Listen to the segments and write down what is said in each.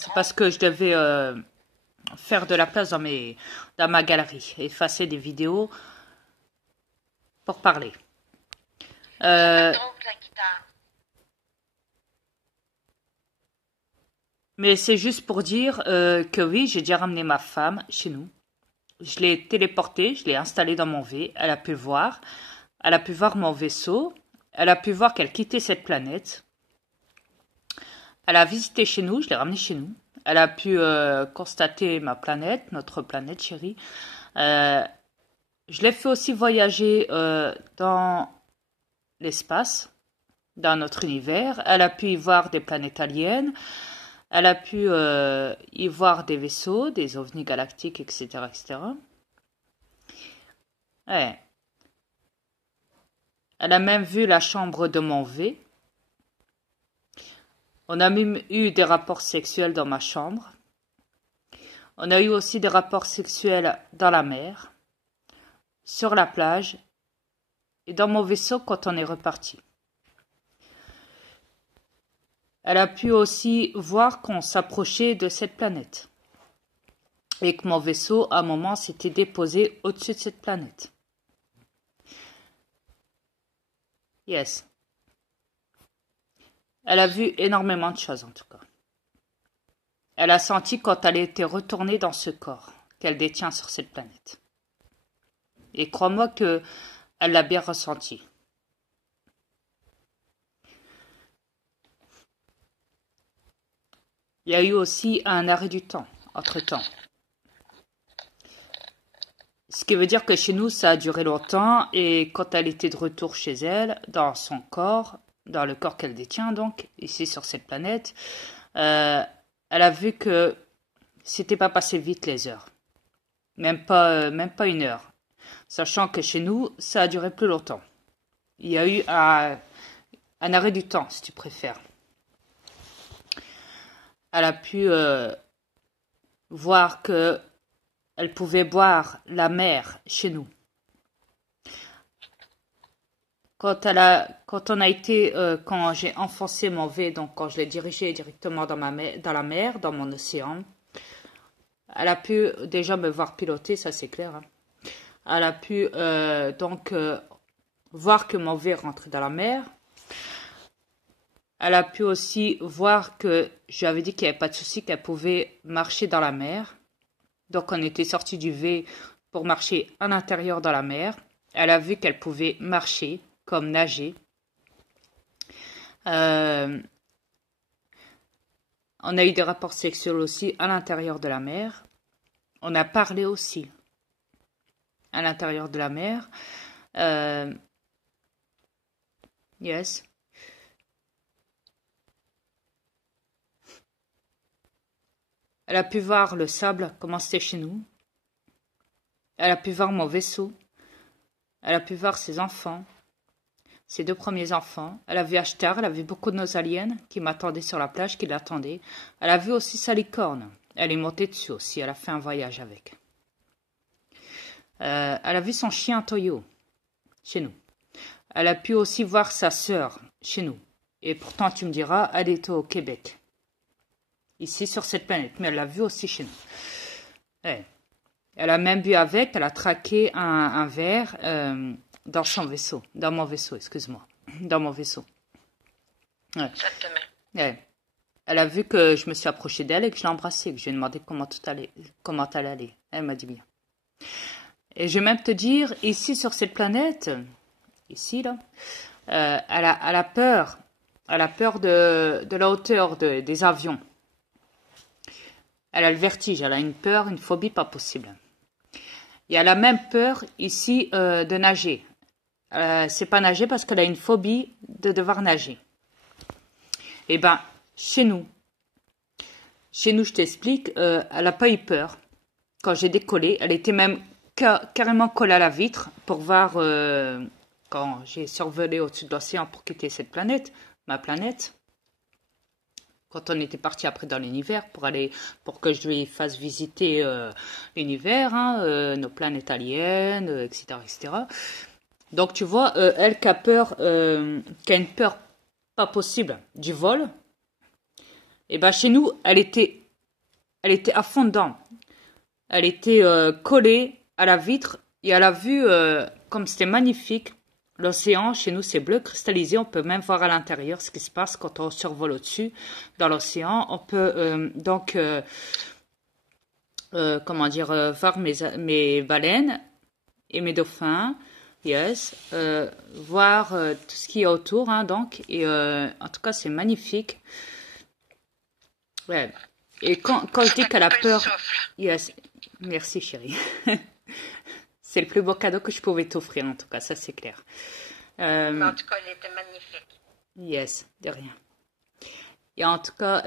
C'est parce que je devais faire de la place dans ma galerie, effacer des vidéos pour parler. Euh, Donc la guitare. mais c'est juste pour dire que oui, j'ai déjà ramené ma femme chez nous. Je l'ai téléportée, je l'ai installée dans mon V. Elle a pu voir. Elle a pu voir mon vaisseau. Elle a pu voir qu'elle quittait cette planète. Elle a visité chez nous, je l'ai ramenée chez nous. Elle a pu constater ma planète, notre planète chérie. Euh, je l'ai fait aussi voyager dans l'espace, dans notre univers. Elle a pu y voir des planètes aliens. Elle a pu y voir des vaisseaux, des ovnis galactiques, etc., etc. Ouais. Elle a même vu la chambre de mon V. On a même eu des rapports sexuels dans ma chambre. On a eu aussi des rapports sexuels dans la mer, sur la plage et dans mon vaisseau quand on est reparti. Elle a pu aussi voir qu'on s'approchait de cette planète et que mon vaisseau, à un moment, s'était déposé au-dessus de cette planète. Yes. Elle a vu énormément de choses en tout cas. Elle a senti quand elle était retournée dans ce corps qu'elle détient sur cette planète. Et crois-moi que elle l'a bien ressenti. Il y a eu aussi un arrêt du temps, entre-temps. Ce qui veut dire que chez nous, ça a duré longtemps et quand elle était de retour chez elle, dans son corps, dans le corps qu'elle détient donc, ici sur cette planète, elle a vu que c'était pas passé vite les heures. Même pas 1 heure. Sachant que chez nous, ça a duré plus longtemps. Il y a eu un arrêt du temps, si tu préfères. Elle a pu voir que elle pouvait boire la mer chez nous. Quand j'ai enfoncé mon V, donc quand je l'ai dirigé directement dans la mer, dans mon océan, elle a pu déjà me voir piloter, ça c'est clair. Hein. Elle a pu voir que mon V rentrait dans la mer. Elle a pu aussi voir que je lui avais dit qu'il n'y avait pas de souci, qu'elle pouvait marcher dans la mer. Donc on était sorti du V pour marcher à l'intérieur dans la mer. Elle a vu qu'elle pouvait marcher, comme nager. On a eu des rapports sexuels aussi à l'intérieur de la mer. On a parlé aussi à l'intérieur de la mer. Yes. Elle a pu voir le sable, comment c'était chez nous. Elle a pu voir mon vaisseau. Elle a pu voir ses enfants, ses 2 premiers enfants. Elle a vu Ashtar, elle a vu beaucoup de nos aliens qui m'attendaient sur la plage, qui l'attendaient. Elle a vu aussi sa licorne. Elle est montée dessus aussi, elle a fait un voyage avec. Elle a vu son chien Toyo, chez nous. Elle a pu aussi voir sa sœur, chez nous. Et pourtant, tu me diras, elle était au Québec. Ici, sur cette planète. Mais elle l'a vu aussi chez nous. Ouais. Elle a même bu avec, elle a traqué un verre dans son vaisseau. Dans mon vaisseau, excuse-moi. Dans mon vaisseau. Ouais. Exactement. Ouais. Elle a vu que je me suis approchée d'elle et que je l'ai embrassée, que je lui ai demandé comment elle allait. Elle m'a dit bien. Et je vais même te dire, ici sur cette planète, ici là, elle a peur. Elle a peur de la hauteur des avions. Elle a le vertige, elle a une peur, une phobie pas possible. Et elle a même peur ici de nager. C'est pas nager parce qu'elle a une phobie de devoir nager. Eh ben, chez nous, je t'explique, elle n'a pas eu peur. Quand j'ai décollé, elle était même carrément collée à la vitre pour voir quand j'ai survolé au-dessus de l'océan pour quitter cette planète, ma planète. Quand on était parti après dans l'univers pour que je lui fasse visiter l'univers, hein, nos planètes aliens, etc., etc. Donc tu vois, elle qui a peur, qui a une peur pas possible du vol, et ben chez nous, elle était elle était à fond dedans. Elle était collée à la vitre et elle a vu comme c'était magnifique. L'océan, chez nous, c'est bleu cristallisé. On peut même voir à l'intérieur ce qui se passe quand on survole au-dessus dans l'océan. On peut comment dire, voir mes baleines et mes dauphins. Yes, voir tout ce qu'il y a autour, hein, donc. Et en tout cas, c'est magnifique. Ouais. Et quand je dis qu'elle a peur, yes, merci chérie. C'est le plus beau cadeau que je pouvais t'offrir, en tout cas, ça c'est clair. Mais en tout cas, il était magnifique. Yes, de rien. Et en tout cas,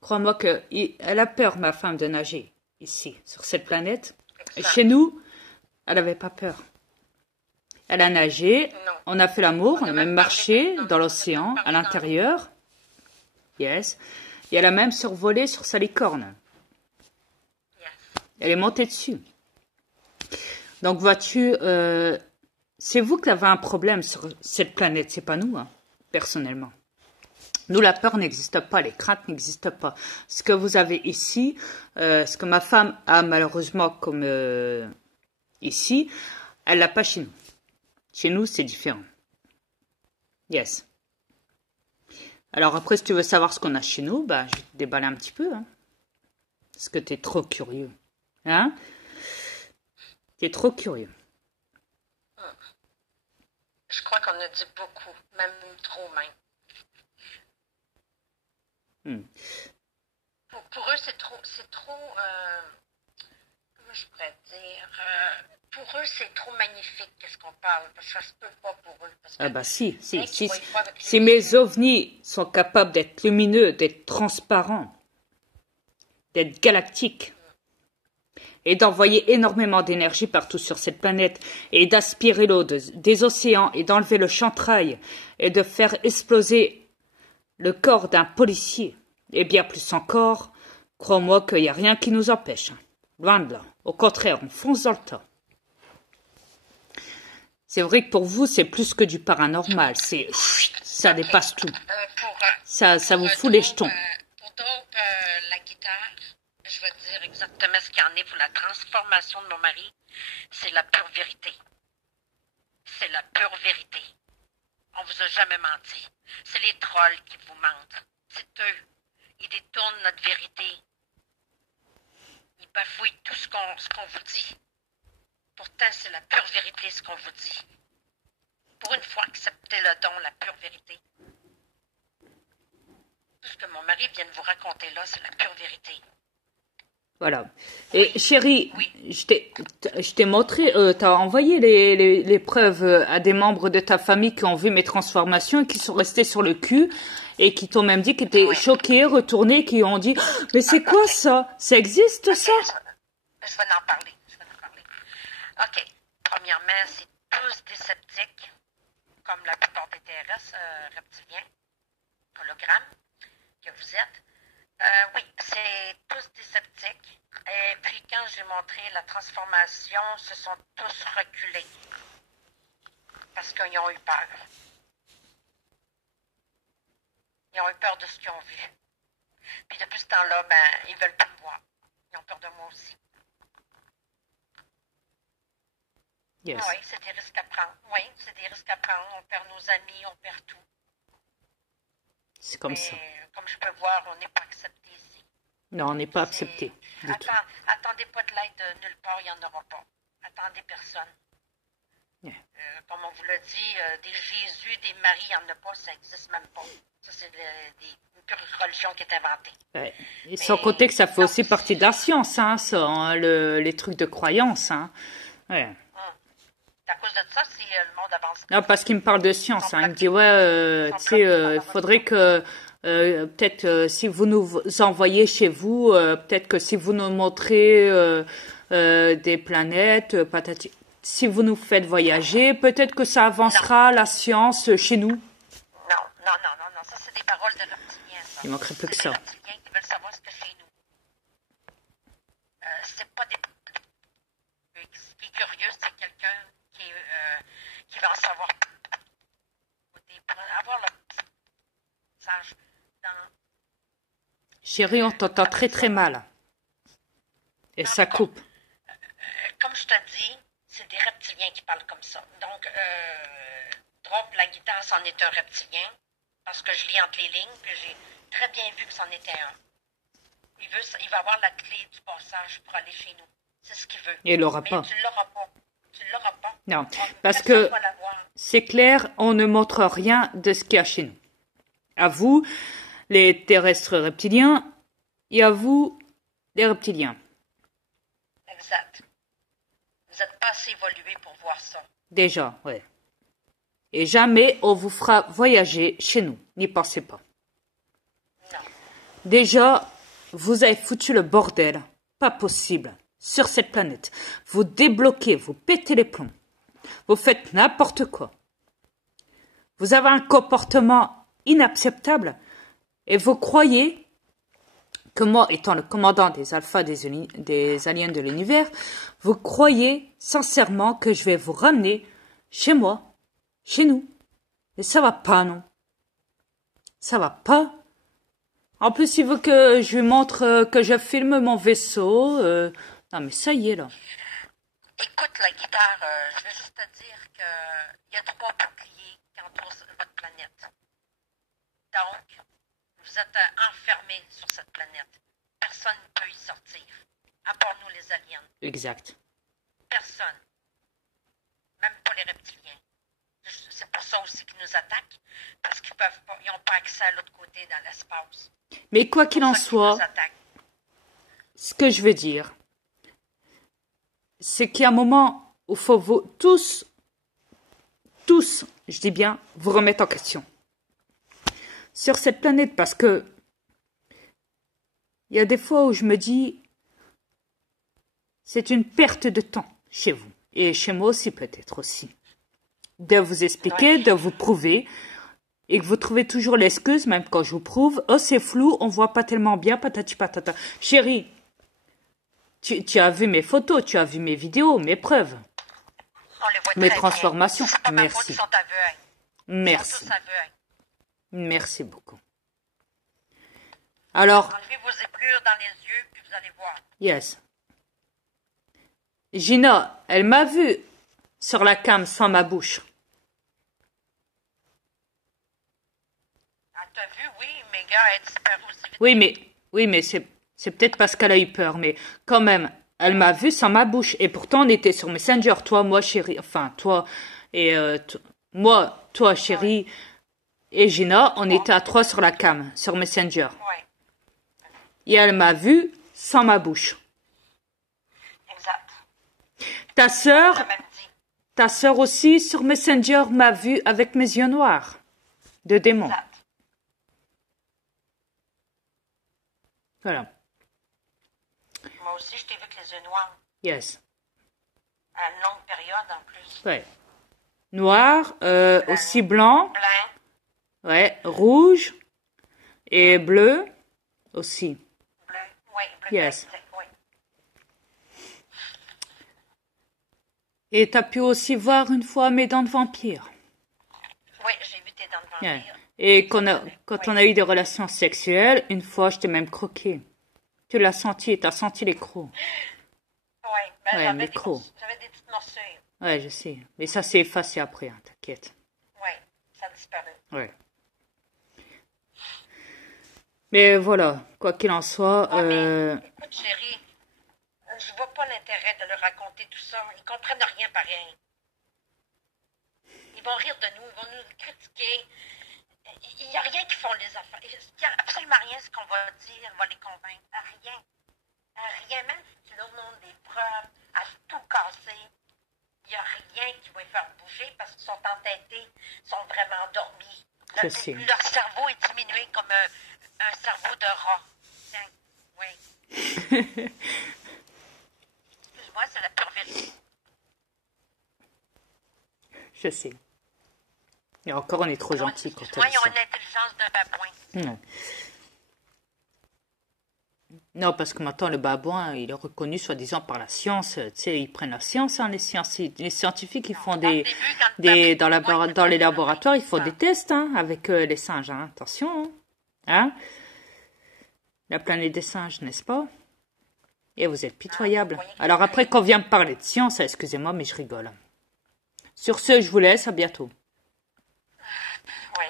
crois-moi qu'elle a peur, ma femme, de nager ici, sur cette planète. Exact. Chez nous, elle n'avait pas peur. Elle a nagé, Non. on a fait l'amour, on a même marché parlé, dans l'océan, à l'intérieur. Yes. Et elle a même survolé sur sa licorne. Yes. Elle est montée dessus. Donc, vois-tu, c'est vous qui avez un problème sur cette planète, c'est pas nous, hein, personnellement. Nous, la peur n'existe pas, les craintes n'existent pas. Ce que vous avez ici, ce que ma femme a malheureusement comme ici, elle l'a pas chez nous. Chez nous, c'est différent. Yes. Alors après, si tu veux savoir ce qu'on a chez nous, bah, je vais te déballer un petit peu. Hein. Parce que tu es trop curieux. Hein? Tu es trop curieux. Je crois qu'on a dit beaucoup, même trop même. Pour eux, c'est trop, comment je pourrais dire, pour eux, c'est trop magnifique, qu'est-ce qu'on parle, parce que ça se peut pas pour eux. Parce que Ah bah si. tu vois avec Si mes ovnis sont capables d'être lumineux, d'être transparents, d'être galactiques, et d'envoyer énormément d'énergie partout sur cette planète, et d'aspirer l'eau des océans, et d'enlever le chantrail, et de faire exploser le corps d'un policier, et bien plus encore, crois-moi qu'il n'y a rien qui nous empêche. Loin de là. Au contraire, on fonce dans le tas. C'est vrai que pour vous, c'est plus que du paranormal. Ça dépasse tout. Ça vous fout les jetons. Pour donc la guitare, je vais te dire exactement ce qu'il y en est pour la transformation de mon mari. C'est la pure vérité. C'est la pure vérité. On vous a jamais menti. C'est les trolls qui vous mentent. C'est eux. Ils détournent notre vérité. Ils bafouillent tout ce qu'on vous dit. Pourtant, c'est la pure vérité ce qu'on vous dit. Pour une fois, acceptez le don, la pure vérité. Tout ce que mon mari vient de vous raconter là, c'est la pure vérité. Voilà. Et chérie, Oui. je t'ai montré, t'as envoyé les preuves à des membres de ta famille qui ont vu mes transformations et qui sont restés sur le cul et qui t'ont même dit qu'ils étaient choqués, retournés, qui ont dit « Mais c'est quoi ça? Ça existe ça? » Je vais en parler. OK. Premièrement, c'est tous des sceptiques, comme la plupart des terrestres reptiliens, hologrammes, que vous êtes. Oui, c'est tous des sceptiques. Et puis, quand j'ai montré la transformation, se sont tous reculés. Parce qu'ils ont eu peur. Ils ont eu peur de ce qu'ils ont vu. Puis, depuis ce temps-là, ben, ils veulent plus me voir. Ils ont peur de moi aussi. Yes. Oui, c'est des risques à prendre. Oui, c'est des risques à prendre. On perd nos amis, on perd tout. C'est comme Mais, ça. comme je peux voir, on n'est pas accepté ici. Non, on n'est pas accepté du tout. Attendez pas de l'aide nulle part, il n'y en aura pas. Attendez personne. Yeah. Comme on vous l'a dit, des Jésus, des Marie, il n'y en a pas, ça n'existe même pas. Ça, c'est une pure religion qui est inventée. Ouais. Et sans compter que ça fait aussi partie de la science, hein, ça, hein, les trucs de croyance. Hein. Ouais. À cause de ça, si le monde avance. Non, parce qu'il me parle de science. Hein. Il me dit, ouais, tu sais, il faudrait que, peut-être, si vous nous envoyez chez vous, peut-être que si vous nous montrez des planètes, patati, si vous nous faites voyager, peut-être que ça avancera la science chez nous. Non, ça c'est des paroles de reptiliens. Ça. Il manquerait plus que ça. C'est des reptiliens qui veulent savoir ce que chez nous. C'est pas des... Ce qui est curieux, c'est quelqu'un qui va en savoir pour avoir le message dans... Chérie, on t'entend très très mal. Et ça coupe. Comme je te dis, c'est des reptiliens qui parlent comme ça. Donc, Drop, la guitare, c'en est un reptilien, parce que je lis entre les lignes, puis j'ai très bien vu que c'en était un. Il va avoir la clé du passage pour aller chez nous. C'est ce qu'il veut. Et il l'aura Mais pas. tu l'auras pas. Tu l'auras pas. Non, parce Personne que va l'avoir. c'est clair, on ne montre rien de ce qu'il y a chez nous. À vous, les terrestres reptiliens, et à vous, les reptiliens. Exact. Vous n'êtes pas assez évolué pour voir ça. Déjà, ouais. Et jamais on vous fera voyager chez nous. N'y pensez pas. Non. Déjà, vous avez foutu le bordel. Pas possible. Sur cette planète. Vous débloquez, vous pétez les plombs. Vous faites n'importe quoi. Vous avez un comportement inacceptable. Et vous croyez que moi, étant le commandant des alphas des aliens de l'univers, vous croyez sincèrement que je vais vous ramener chez moi, chez nous. Et ça va pas, non. Ça va pas. En plus, il veut que je lui montre que je filme mon vaisseau. Non, mais ça y est, là. Écoute, la guitare, je veux juste te dire qu'il y a 3 boucliers qui entourent votre planète. Donc, vous êtes enfermés sur cette planète. Personne ne peut y sortir, à part nous les aliens. Exact. Personne. Même pas les reptiliens. C'est pour ça aussi qu'ils nous attaquent, parce qu'ils peuvent pas, ils n'ont pas accès à l'autre côté dans l'espace. Mais quoi qu'il en C'est pour ça qu'ils soit, nous attaquent. ce que je veux dire, c'est qu'il y a un moment où il faut vous tous, je dis bien, vous remettre en question. Sur cette planète, parce que il y a des fois où je me dis, c'est une perte de temps chez vous. Et chez moi aussi, peut-être aussi. De vous expliquer, de vous prouver, et que vous trouvez toujours l'excuse, même quand je vous prouve, oh, c'est flou, on voit pas tellement bien, patati patata. Chérie, tu as vu mes photos, tu as vu mes vidéos, mes preuves, On les voit mes très transformations. bien. C'est pas ma faute, Merci. ils sont aveugles. Ils sont Merci. tous aveugles. Merci beaucoup. Alors, Enlevez vos épures dans les yeux, puis vous allez voir. yes. Gina, elle m'a vu sur la cam sans ma bouche. Elle t'a vu, oui, mais gars, elle disparaît aussi vite. Oui, mais c'est peut-être parce qu'elle a eu peur, mais quand même, elle m'a vu sans ma bouche. Et pourtant, on était sur Messenger, toi, moi, chérie, enfin, toi et moi, toi, chérie, et Gina, on était à 3 sur la cam, sur Messenger. Ouais, Et elle m'a vu sans ma bouche. exact. Ta sœur, Elle m'a même dit. ta sœur aussi, sur Messenger, m'a vu avec mes yeux noirs de démon. Exact. Voilà. Moi aussi, je t'ai vu avec les yeux noirs. Yes. À une longue période, en plus. Ouais. Noir, aussi blanc, Blanc, ouais, rouge et bleu aussi. bleu, oui, bleu. Yes. Oui. Et t'as pu aussi voir une fois mes dents de vampire. Oui, j'ai vu tes dents de Yeah. vampire. Et quand on a eu des relations sexuelles, une fois, je t'ai même croqué. Tu l'as senti, t'as senti les crocs. Oui, ben, Ouais, j'avais les des crocs. j'avais des petites morsures. Ouais, je sais. Mais ça s'est effacé après, hein, t'inquiète. Oui, ça a disparu. Ouais. Mais voilà, quoi qu'il en soit, Ouais, mais, écoute, chérie, je vois pas l'intérêt de leur raconter tout ça. Ils comprennent rien pareil. Ils vont rire de nous, ils vont nous critiquer. Il n'y a rien qui font les affaires. Il n'y a absolument rien ce qu'on va dire va les convaincre. Rien. Rien, même si tu leur montres des preuves à tout casser. Il n'y a rien qui va les faire bouger parce qu'ils sont entêtés, ils sont vraiment endormis. Je sais. Leur cerveau est diminué comme un cerveau de rat. Tiens, oui. Excuse-moi, c'est la pure vérité. je sais. Et encore, on est trop gentil quand on Moi, dit ils ont ça. l'intelligence d'un babouin. Non. Non, parce que maintenant, le babouin, il est reconnu soi-disant par la science. Tu sais, ils prennent la science, hein, les scientifiques, ils font dans les laboratoires, ils font des tests hein, avec les singes. Hein. Attention. Hein. La planète des singes, n'est-ce pas? Et vous êtes pitoyable. Alors après qu'on vient me parler de science, excusez-moi, mais je rigole. Sur ce, je vous laisse, à bientôt. Oui.